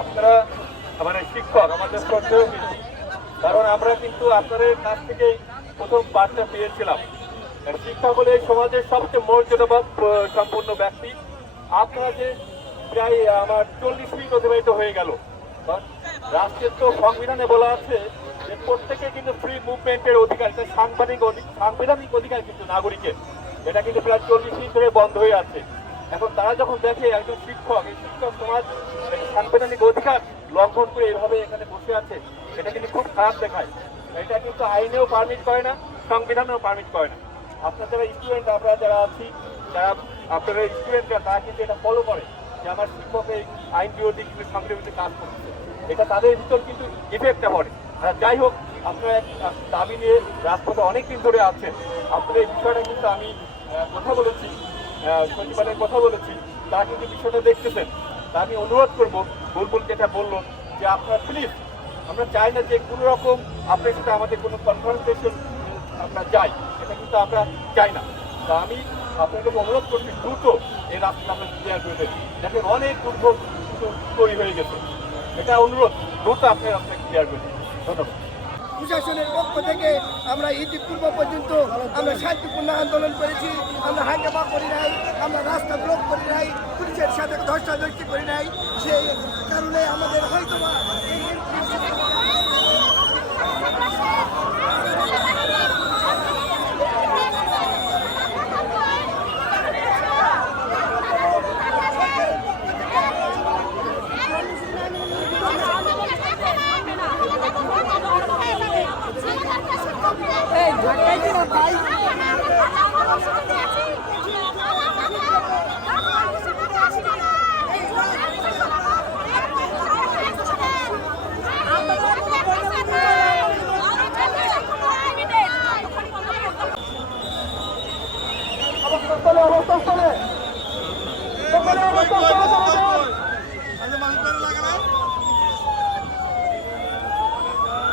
আপনারা মানে শিক্ষক আমাদের শ্রদ্ধেয় কিছু, কারণ আমরা কিন্তু আপনাদের কাছ থেকেই প্রথম বার্তা পেয়েছিলাম। শিক্ষক হলে সমাজের সবচেয়ে মর্যাদাবান সম্পূর্ণ ব্যক্তি। আপনারা যে প্রায় আমার 40 মিনিট অতিবাহিত হয়ে গেল। রাষ্ট্রের তো সংবিধানে বলা আছে যে প্রত্যেকে কিন্তু ফ্রি মুভমেন্টের অধিকার, এটা সাংবিধানিক অধিকার কিন্তু নাগরিকের। এটা কিন্তু প্রায় 40 মিনিট ধরে বন্ধ হয়ে আছে। এখন তারা যখন দেখে একজন শিক্ষক, এই শিক্ষক সমাজ সাংবিধানিক অধিকার লঙ্ঘন করে এভাবে এখানে বসে আছে, এটা কিন্তু খুব খারাপ দেখায়। এটা কিন্তু আইনেও পারমিট করে না, সংবিধানেও পারমিট করে না। আপনার যারা স্টুডেন্ট, আমরা যারা আছি, যারা আপনারা স্টুডেন্টরা, তারা কিন্তু এটা ফলো করে যে আমার শিক্ষক এই আইন বিরোধী কিন্তু সংবিধান বিরোধী কাজ করছে। এটা তাদের ভিতর কিন্তু ইফেক্টটা পড়ে। যাই হোক, আপনারা দাবি নিয়ে রাজপথে অনেকদিন ধরে আছেন। আপনাদের এই বিষয়টা কিন্তু আমি কথা বলেছি, সচিবালয়ে কথা বলেছি, তারা কিন্তু বিষয়টা দেখতেছেন। তা আমি অনুরোধ করবো, বুলবুল যেটা বললো যে আপনারা প্লিজ, আমরা চাই না যে কোনো রকম আপনার সাথে আমাদের কোনো কনফারেন্সেশন আমরা যাই, এটা কিন্তু আমরা চাই না। তা আমি আপনাকে অনুরোধ করছি দ্রুত এই রাস্তা আমরা ক্লিয়ার করে দেবেন। দেখেন অনেক দুর্ভোগ তৈরি হয়ে গেছে, এটা অনুরোধ দ্রুত আপনার রাস্তা ক্লিয়ার করে দেবেন। ধন্যবাদ। প্রশাসনের পক্ষ থেকে আমরা ইতিপূর্ব পর্যন্ত আমরা শান্তিপূর্ণ আন্দোলন করেছি, আমরা হাঙ্গামা করি নাই, আমরা রাস্তা ব্লক করি নাই, পুলিশের সাথে ধস্তাধস্তি করি নাই। সেই কারণে আমাদের হয়তো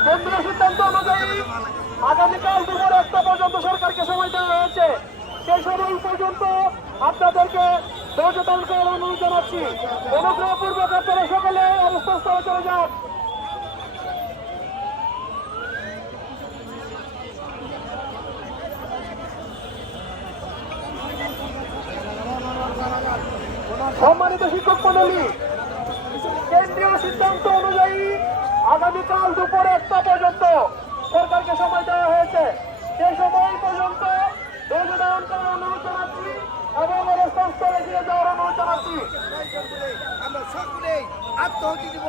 কেন্দ্রীয় সিদ্ধান্ত অনুযায়ী আগামীকাল দুপুর 1টা পর্যন্ত সরকারকে সময় দেওয়া হয়েছে। সেই সময় পর্যন্ত আপনাদেরকে ধৈর্য ধারণ করার অনুরোধ জানাচ্ছি। অনুগ্রহপূর্বক আপনারা সকলে অবস্থান স্থলে চলে যান। সম্মানিত শিক্ষক মণ্ডলী, কেন্দ্রীয় সিদ্ধান্ত অনুযায়ী আগামীকাল দুপুর 1টা পর্যন্ত সরকারকে সময় দেওয়া হয়েছে। সেই সময় পর্যন্ত ধৈর্য ধারণ করার অনুরোধ জানাচ্ছি এবং অবস্থান স্থলে ফিরে যাওয়ার অনুরোধ জানাচ্ছি। আমরা সকলেই আত্মহতি দিব।